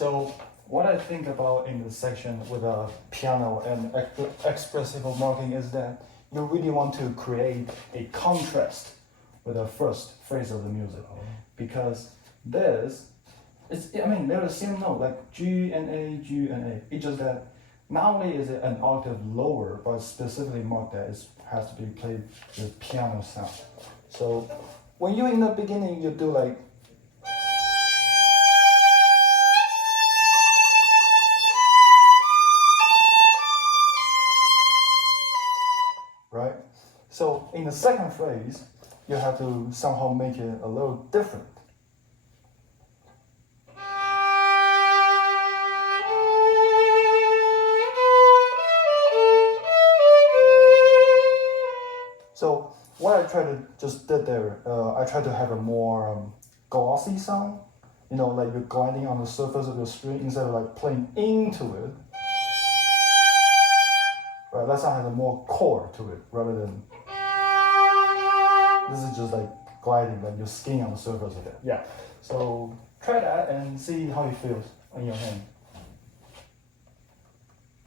So what I think about in the section with a piano and expressive marking is that you really want to create a contrast with the first phrase of the music, because this is, I mean, they're the same note, like G and A, G and A. It's just that not only is it an octave lower, but specifically marked that it has to be played with piano sound. So when you in the beginning, you do like, right? So in the second phrase, you have to somehow make it a little different. So what I try to just did there, I try to have a more glossy sound, you know, like you're gliding on the surface of the string instead of like playing into it. Right, that sound has a more core to it rather than this is just like gliding, like you're skiing on the surface of it. Yeah. So try that and see how it feels on your hand.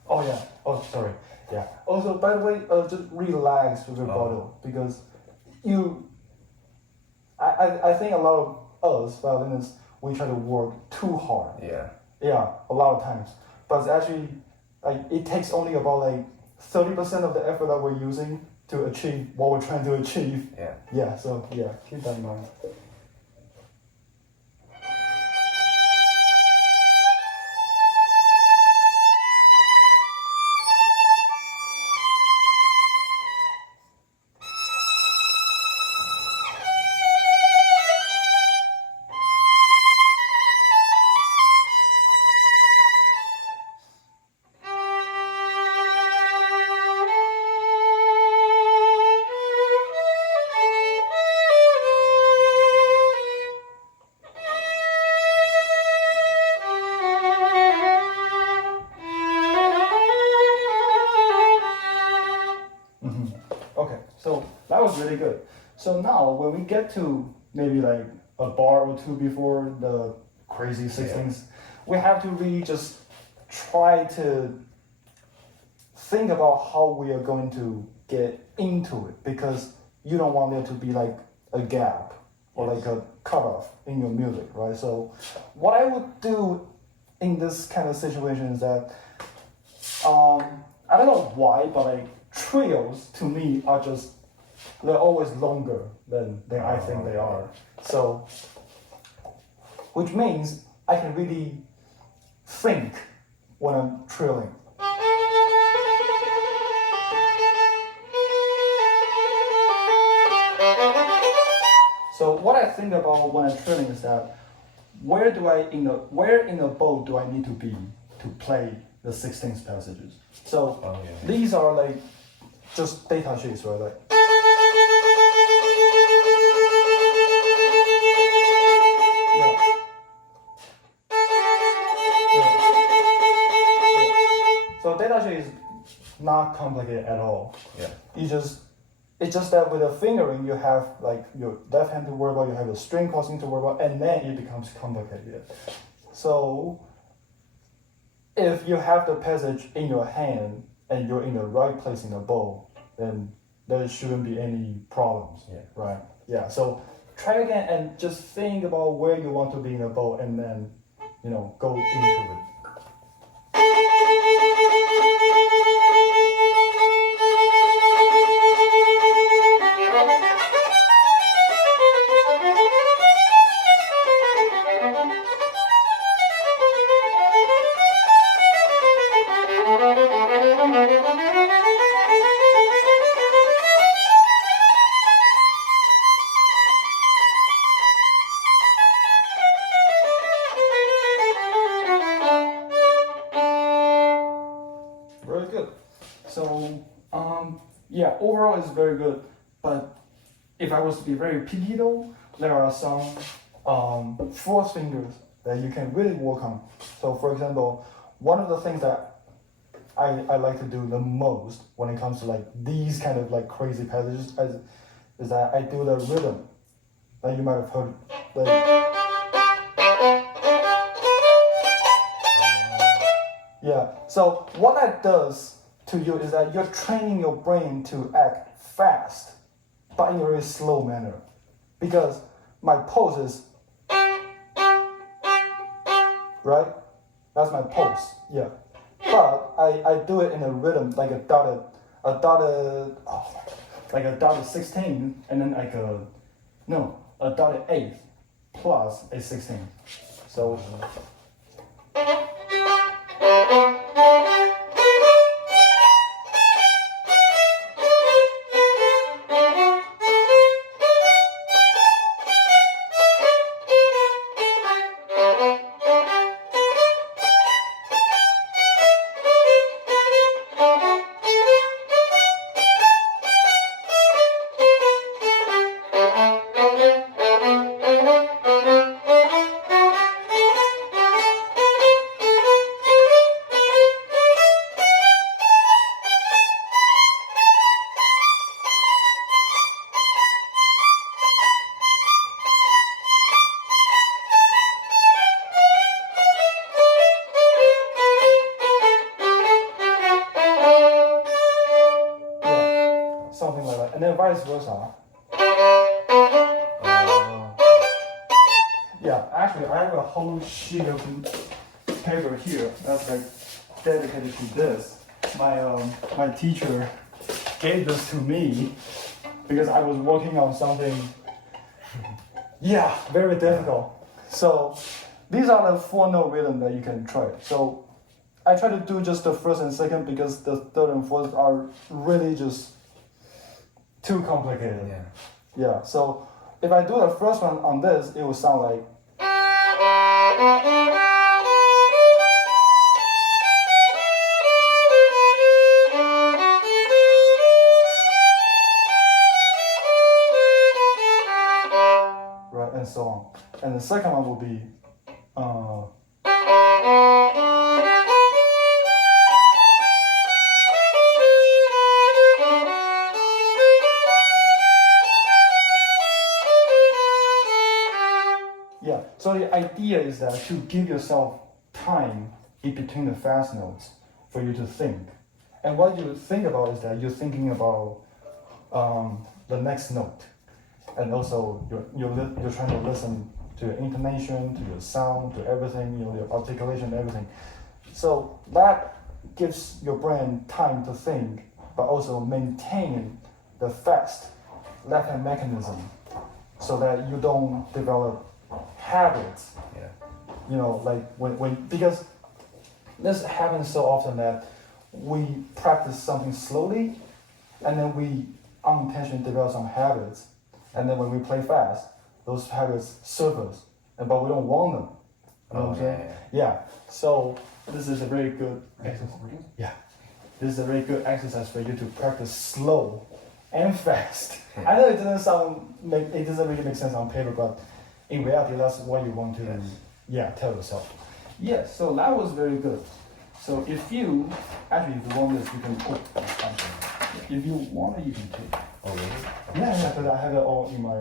Oh yeah. Oh sorry. Yeah. Also, by the way, just relax with vibrato because I think a lot of us violinists we try to work too hard. Yeah. Yeah, a lot of times. But it's actually like it takes only about like 30% of the effort that we're using to achieve what we're trying to achieve. Yeah. Yeah. So yeah, keep that in mind. Okay, so that was really good. So now when we get to maybe like a bar or two before the crazy sixteenths, we have to really just try to think about how we are going to get into it because you don't want there to be like a gap or like a cutoff in your music, right? So what I would do in this kind of situation is that I don't know why, but like trios to me are just they're always longer than I think they are. So which means I can really think when I'm trilling. So what I think about when I'm trilling is that where in the bow do I need to be to play the 16th passages? So these are like just data sheets, right? Like, so data sheet is not complicated at all. Yeah. It's just that with the fingering you have like your left hand to worry about, you have the string crossing to worry about, and then it becomes complicated. So if you have the passage in your hand and you're in the right place in the bow, then there shouldn't be any problems. Yeah. Right? Yeah. So try again and just think about where you want to be in the bow and then, go into it. Very good. So, yeah, overall it's very good. But if I was to be very picky though, there are some fourth fingers that you can really work on. So, for example, one of the things that I like to do the most when it comes to like these kind of like crazy passages is that I do the rhythm that you might have heard. Like, So what that does to you is that you're training your brain to act fast, but in a very slow manner. Because my pulse is, right? That's my pulse, yeah. But I do it in a rhythm, like a dotted, like a dotted 16, and then like a dotted 8 plus a 16. So. Something like that, and then vice versa. Yeah, actually, I have a whole sheet of paper here that's like dedicated to this. My teacher gave this to me because I was working on something. Yeah, very difficult. So these are the 4-note rhythm that you can try. So I try to do just the first and second because the third and fourth are really just too complicated. Yeah. Yeah. So if I do the first one on this, it will sound like. Right, and so on. And the second one will be. Yeah, so the idea is that to give yourself time in between the fast notes for you to think. And what you think about is that you're thinking about the next note. And also you're trying to listen to your intonation, to your sound, to everything, your articulation, everything. So that gives your brain time to think, but also maintain the fast left hand mechanism so that you don't develop habits. Yeah. Like when because this happens so often that we practice something slowly and then we unintentionally develop some habits, and then when we play fast, those habits surface, but we don't want them. You know what I'm saying? Yeah. So this is a very good exercise. Yeah. This is a very good exercise for you to practice slow and fast. I know it doesn't really make sense on paper, but in reality, that's what you want to, tell yourself. Yes, so that was very good. So if you want this, you can put something. If you want it, you can take. Oh, really? Yeah, because I have it all in my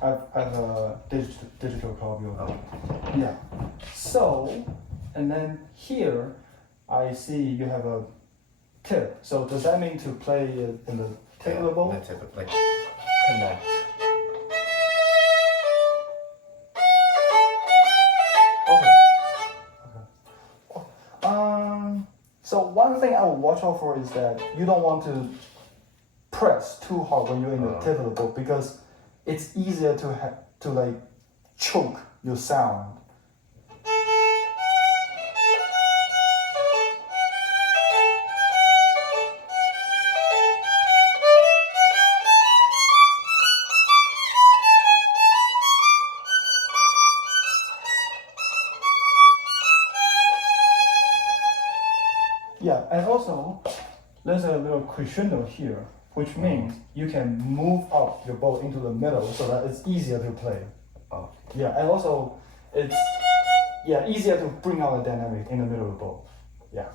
I have a digital copy of it. Yeah. So, and then here, I see you have a tip. So does that mean to play it in the tip of the bow? The tip, like connect. So one thing I would watch out for is that you don't want to press too hard when you're in the tip of the bow because it's easier to like choke your sound. Yeah, and also there's a little crescendo here, which means you can move up your bow into the middle so that it's easier to play. Oh. Yeah, and also it's easier to bring out the dynamic in the middle of the bow. Yeah.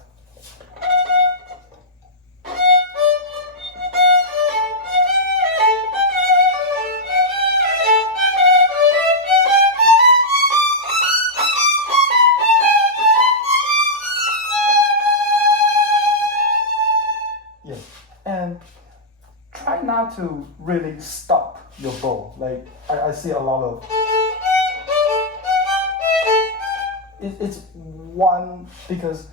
have to really stop your bow. Like I see a lot of. It's one because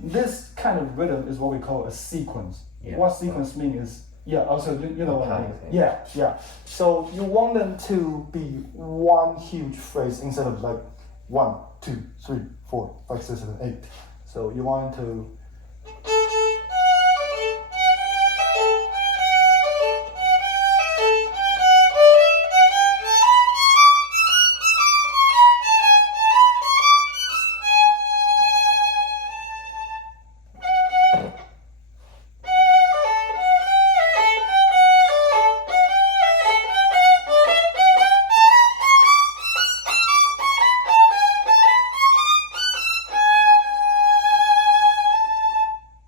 this kind of rhythm is what we call a sequence. Yeah. What sequence mean is also you know what I mean. Pattern. Yeah. So you want them to be one huge phrase instead of like 1, 2, 3, 4, 5, 6, 7, 8. So you want to.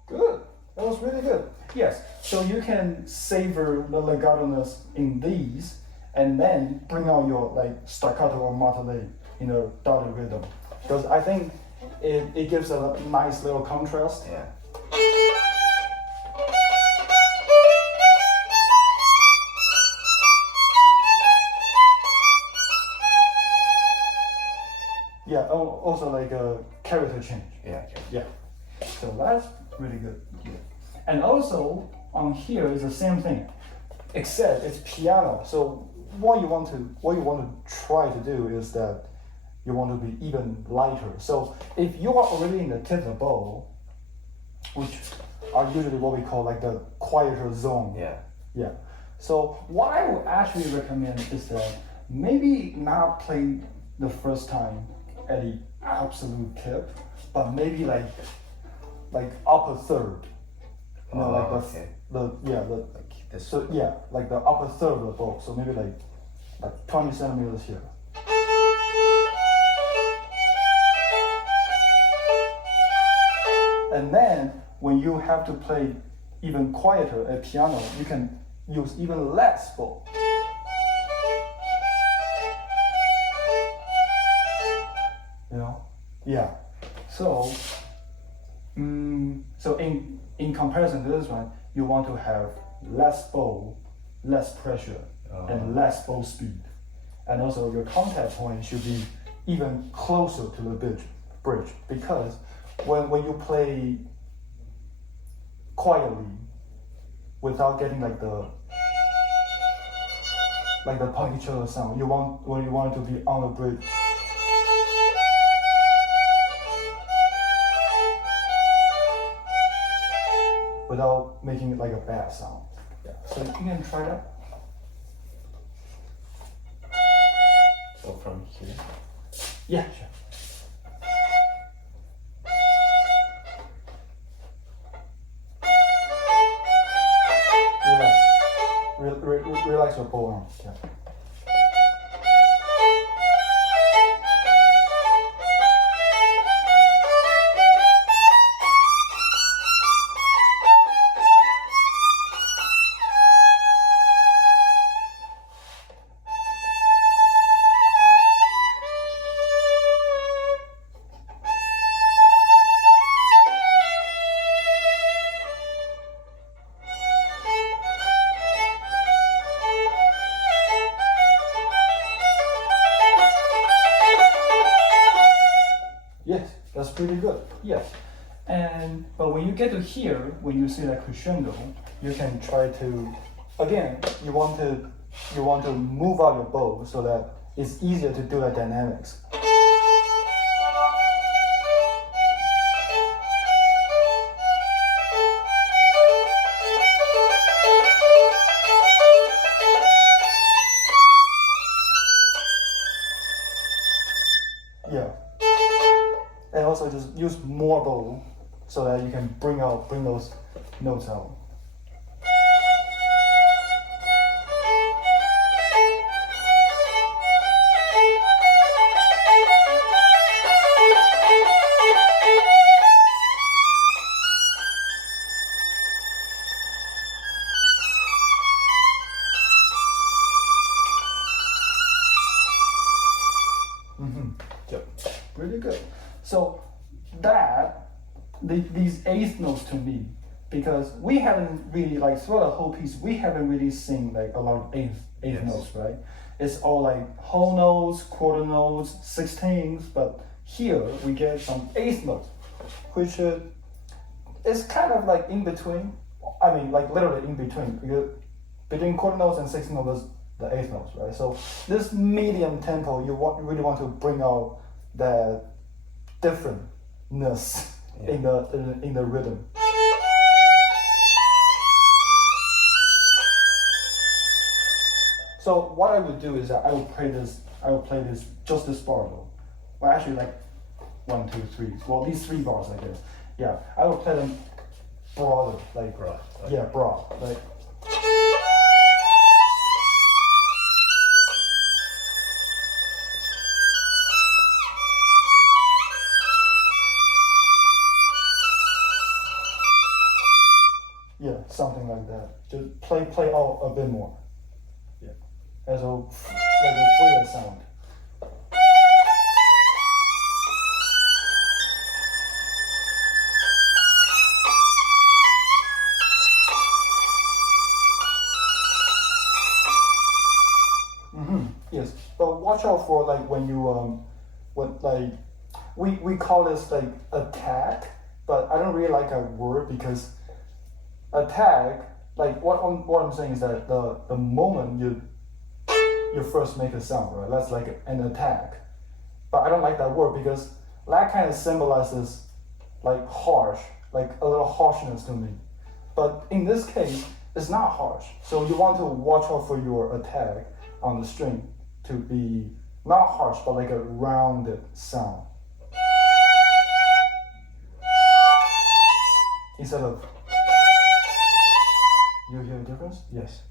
Good. That was really good. Yes. So you can savor the legato-ness in these, and then bring out your like staccato or martelé in a dotted rhythm, because I think it gives a nice little contrast. Yeah. Yeah. Also like a character change. Yeah. Okay. Yeah. So that's really good. Yeah. And also on here is the same thing, except it's piano. So what you want to try to do is that you want to be even lighter. So if you are already in the tip of the bow, which are usually what we call like the quieter zone. Yeah. Yeah. So what I would actually recommend is that maybe not play the first time at the absolute tip, but maybe like upper third. You know, like okay. Like this. so yeah, like the upper third of the bow. So maybe like 20 centimeters here. And then when you have to play even quieter at piano, you can use even less bow. You know? Yeah. So so in comparison to this one, you want to have less bow, less pressure, and less bow speed. And also your contact point should be even closer to the bridge, because when you play quietly without getting like the punctual sound, you want it to be on the bridge. Without making it like a bad sound. Yeah. So you can try that. So from here. Yeah, sure. Relax. Relax your bow arm. Yeah. Yes, that's pretty good. Yes. But when you get to here, when you see that crescendo, you can try to, again, you want to move out your bow so that it's easier to do the dynamics. Yeah. And also just use more bow so that you can bring those notes out. Yep. Really good. So these eighth notes to me because we haven't really like throughout the whole piece we haven't really seen like a lot of eighth Yes. notes, right? It's all like whole notes, quarter notes, sixteenths, but here we get some eighth notes, which is kind of like in between. I mean, like literally in between, because between quarter notes and sixteenth notes is the eighth notes, right? So this medium tempo, you really want to bring out that differentness Yeah. in the rhythm. So what I would do is that I will play this just this bar though. Well, actually like 1, 2, 3. Well, these 3 bars, I guess. Yeah, I will play them broader, like Broad. yeah, broad, like. Yeah, something like that. Just play out a bit more. Yeah, as a like a freer sound. Yes, but watch out for like when you when like we call this like attack, but I don't really like a word because attack, like what I'm saying is that the moment you first make a sound, right? That's like an attack. But I don't like that word because that kind of symbolizes like harsh, like a little harshness to me. But in this case, it's not harsh. So you want to watch out for your attack on the string to be not harsh, but like a rounded sound. Instead of, you hear the difference? Yes.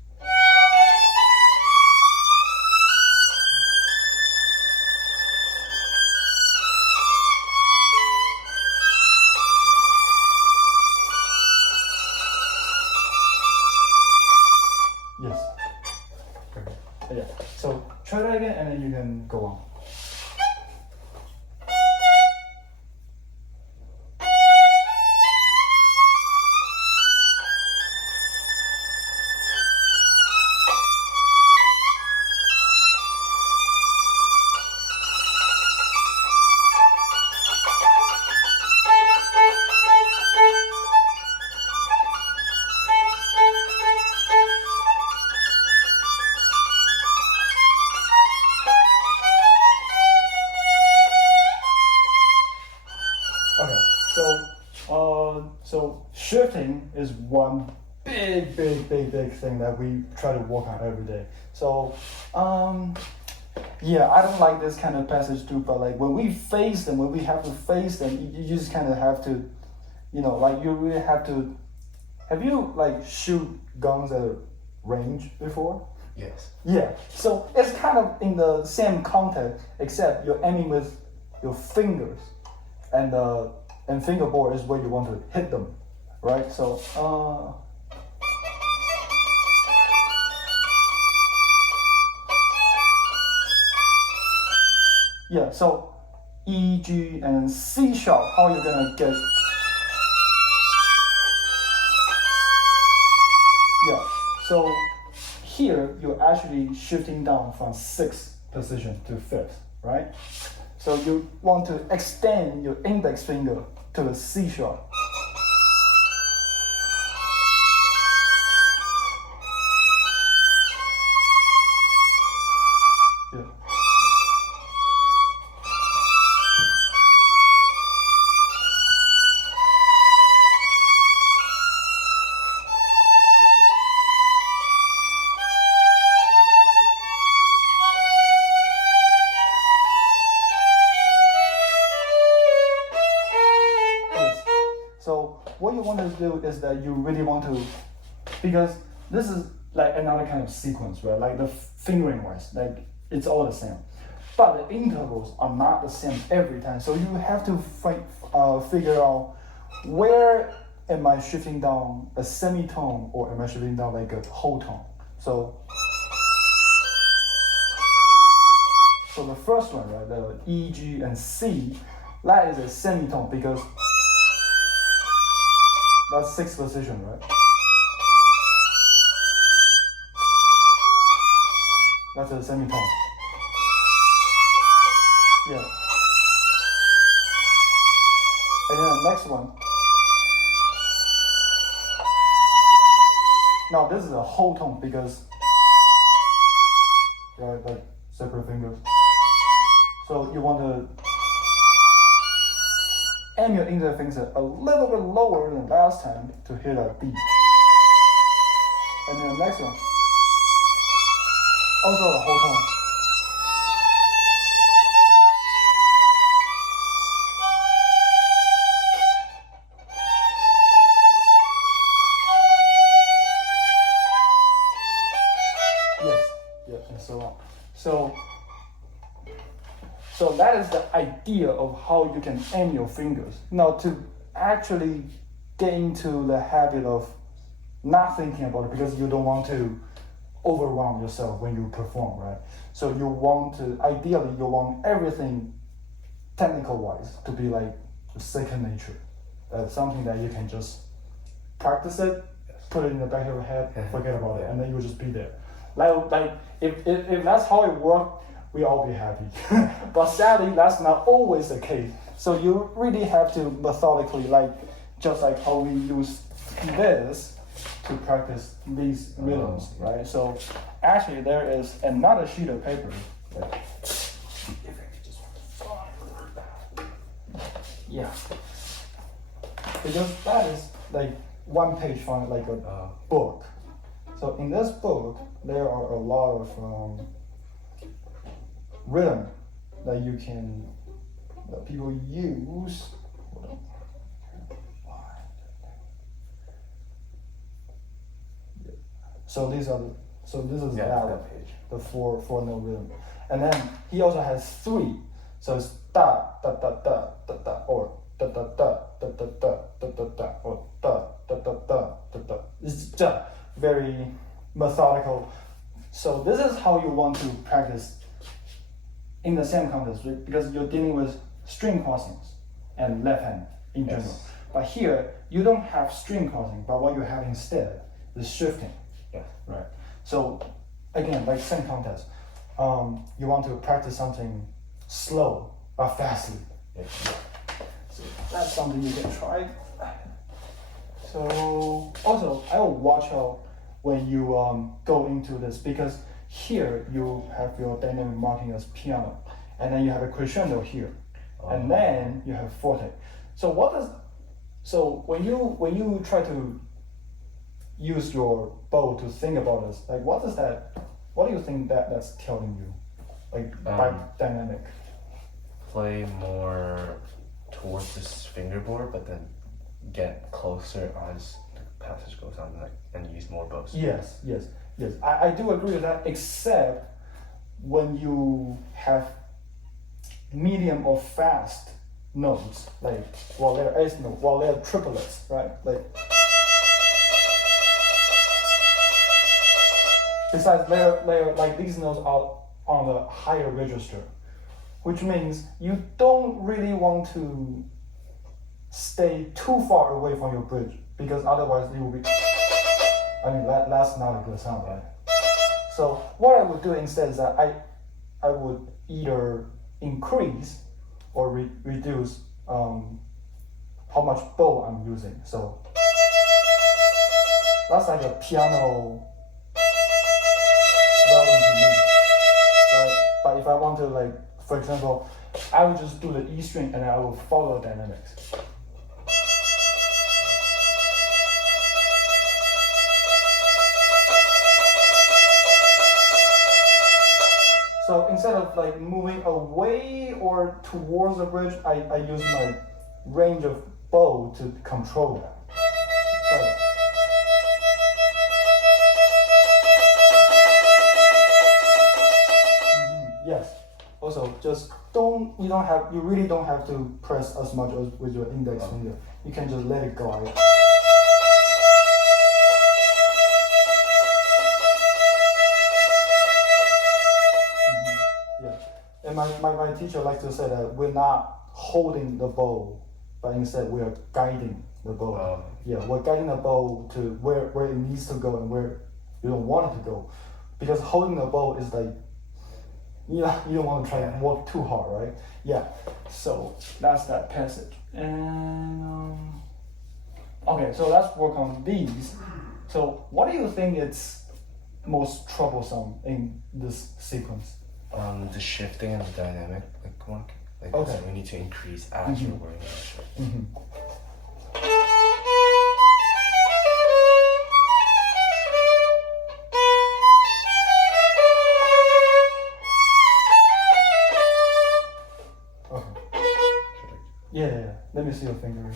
Yes. Yeah. So try that again and then you can go on. Okay, so shifting is one big thing that we try to work on every day. So, yeah, I don't like this kind of passage too, but like when we face them, when we have to face them, you just kind of have to, you know, like you really have to. Have you like shoot guns at a range before? Yes. Yeah, so it's kind of in the same context, except you're aiming with your fingers, and fingerboard is where you want to hit them, right? So yeah, so E, G, and C sharp. How are you gonna get? Yeah, so here you're actually shifting down from 6th position to 5th, right? So you want to extend your index finger to the C sharp. Yeah. Yes. So what you want to do is that you really want to, because this is like another kind of sequence, right? Like the fingering wise, like it's all the same. But the intervals are not the same every time. So you have to figure out where am I shifting down a semitone or am I shifting down like a whole tone. So the first one, right, the E, G, and C, that is a semitone because That's sixth position, right? That's a semitone. Yeah. And then the next one. Now this is a whole tone because right, like separate fingers. So you want to aim your index finger a little bit lower than last time to hit a B. And then the next one. Also a whole tone. Yes, yes, and so on. So that is the idea of how you can aim your fingers. Now to actually get into the habit of not thinking about it because you don't want to overwhelm yourself when you perform, right? So you want to, ideally you want everything technical wise to be like second nature. Something that you can just practice it, put it in the back of your head, forget about it, and then you just be there. Like if that's how it works, we all be happy. But sadly, that's not always the case. So you really have to methodically, like just like how we use this to practice these rhythms, right? So actually, there is another sheet of paper. Yeah. Because that is like one page from like a book. So in this book, there are a lot of rhythm that you can that people use. So these are this is that page, the four note rhythm, and then he also has three. So it's da da da da da da or da da da da da da da da da or da da da da da da. It's just very methodical. So this is how you want to practice in the same context, because you're dealing with string crossings and left hand in general. Yes. But here you don't have string crossing, but what you have instead is shifting. Yeah. Right. So again, like same context, you want to practice something slow but fastly. Yeah. So that's something you can try. So also, I will watch out when you go into this, because here you have your dynamic marking as piano, and then you have a crescendo here, and then you have forte. So when you try to use your bow to think about this, like what do you think that's telling you, like by dynamic? Play more towards this fingerboard, but then get closer as the passage goes on, like, and use more bows. Yes. I do agree with that, except when you have medium or fast notes, like they're eighth note, they're triplets, right? Like besides they're like these notes are on the higher register, which means you don't really want to stay too far away from your bridge, because otherwise it will be, that's not a good sound, right? So what I would do instead is that I would either increase or reduce how much bow I'm using. So that's like a piano volume to me, right? But if I want to, like, for example, I would just do the E string and then I will follow dynamics. So instead of like moving away or towards the bridge, I use my range of bow to control that. Right. Yes. Also, just you really don't have to press as much as with your index finger. You can just let it glide. And my teacher likes to say that we're not holding the bow but instead we are guiding the bow. Yeah, we're guiding the bow to where it needs to go and where you don't want it to go. Because holding the bow is like, you don't want to try and work too hard, right? Yeah, so that's that passage. And okay, so let's work on these. So what do you think is most troublesome in this sequence? The shifting and the dynamic mark. Okay. So we need to increase as you're working on the shift. Okay. Yeah. Let me see your finger.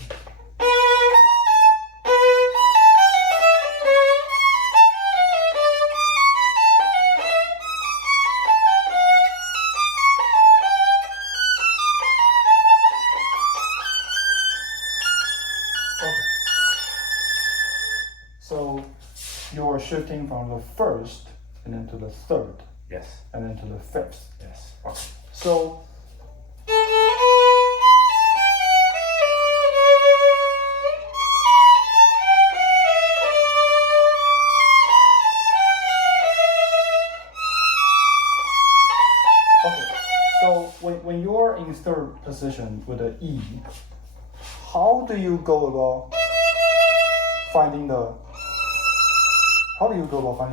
So you're shifting from the first and then to the third. Yes. And then to the fifth. Yes. Okay. So when you're in third position with the E, how do you go about finding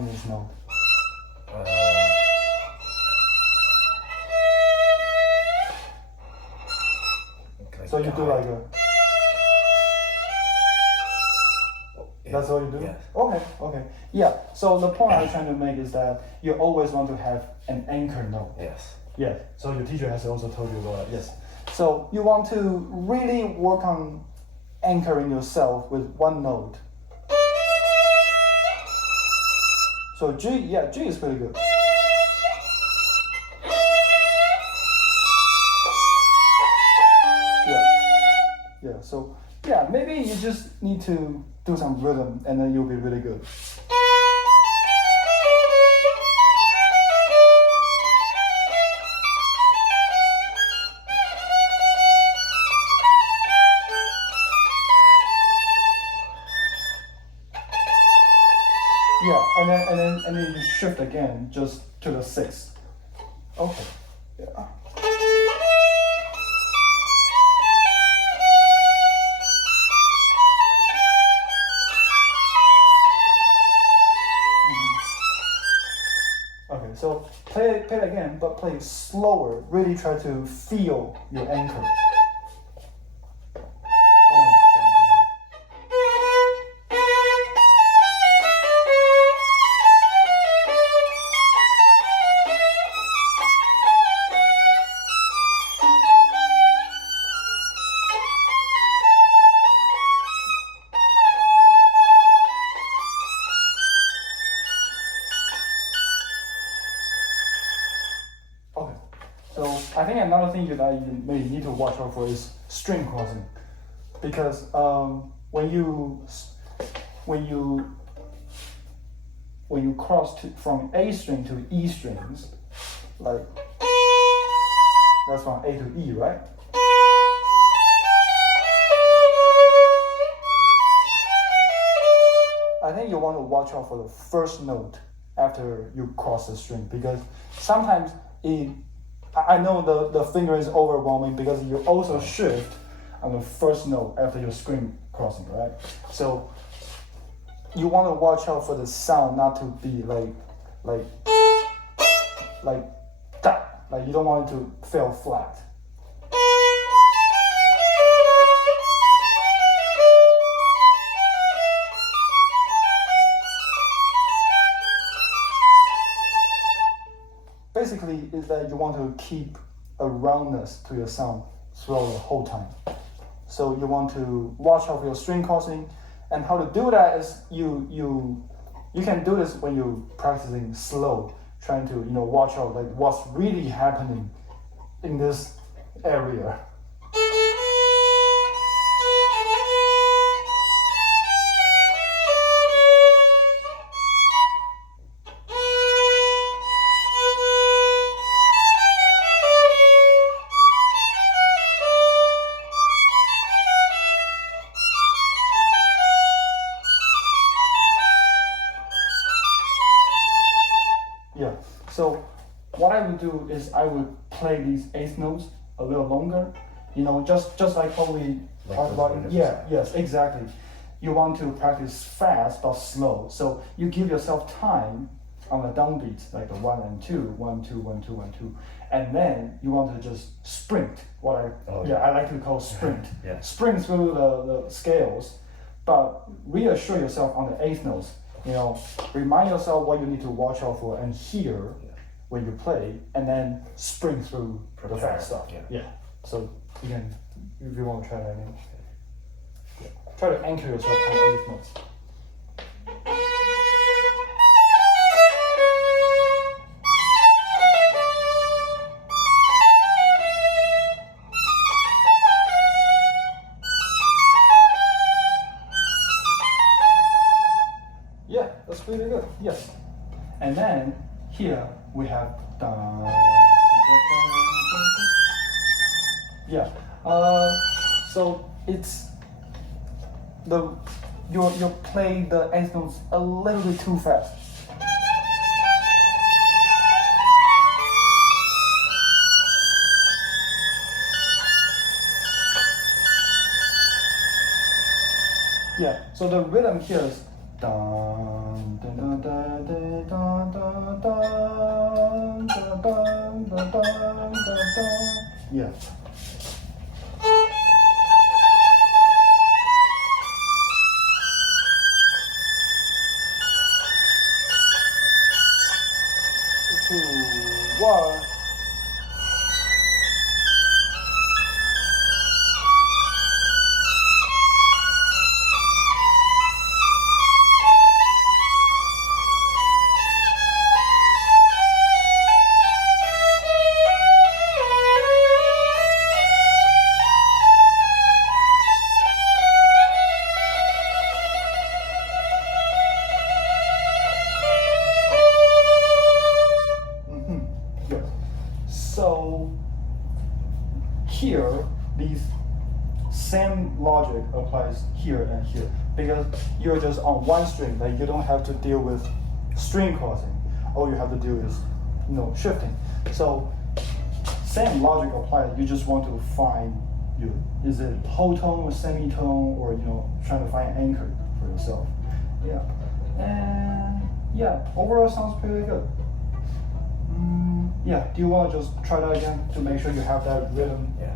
this note? So you do like a. That's all you do? Yes. Okay. Yeah. So the point I was trying to make is that you always want to have an anchor note. Yes. Yeah. So your teacher has also told you about that. Yes. So you want to really work on anchoring yourself with one note. So G is pretty good. Yeah. So maybe you just need to do some rhythm and then you'll be really good. Yeah, and then you shift again just to the sixth. Okay. Yeah. Okay, so play it again, but play it slower. Really try to feel your anchor. Okay, so I think another thing that you may need to watch out for is string crossing, because when you cross from A string to E strings, like that's from A to E, right? I think you want to watch out for the first note after you cross the string, because sometimes I know the finger is overwhelming because you also shift on the first note after your string crossing, right? So you want to watch out for the sound not to be like that. Like you don't want it to fail flat. Basically, is that you want to keep a roundness to your sound throughout the whole time. So you want to watch out for your string crossing, and how to do that is you can do this when you're practicing slow, trying to watch out like what's really happening in this area. So what I would do is I would play these eighth notes a little longer, you know, just like how we Like talked those about it. rhythms. Yeah, yes, exactly. You want to practice fast but slow. So you give yourself time on the downbeats, like the 1 and 2, 1, 2, 1, 2, 1, 2. And then you want to just sprint, I like to call sprint. Yeah. Sprint through the scales, but reassure yourself on the eighth notes. You know, remind yourself what you need to watch out for and hear when you play, and then sprint through the Prepare, fast stuff. yeah. So you can, if you want to try that again. Yeah. Try to anchor yourself on the eighth notes. Yeah, that's pretty good. Yes. And then here we have dun, yeah. So it's you play the eighth notes a little bit too fast. Yeah, so the rhythm here is dun dun dun dun dun dun dun dun dun dun dun dun dun. Yeah. Two, one. Yes. So here, these same logic applies here and here because you're just on one string. Like you don't have to deal with string crossing. All you have to do is, you know, shifting. So same logic applies. You just want to find is it whole tone or semitone, or you know, trying to find an anchor for yourself. Yeah. And yeah, overall sounds pretty good. Yeah, do you want to just try that again to make sure you have that rhythm? Yeah.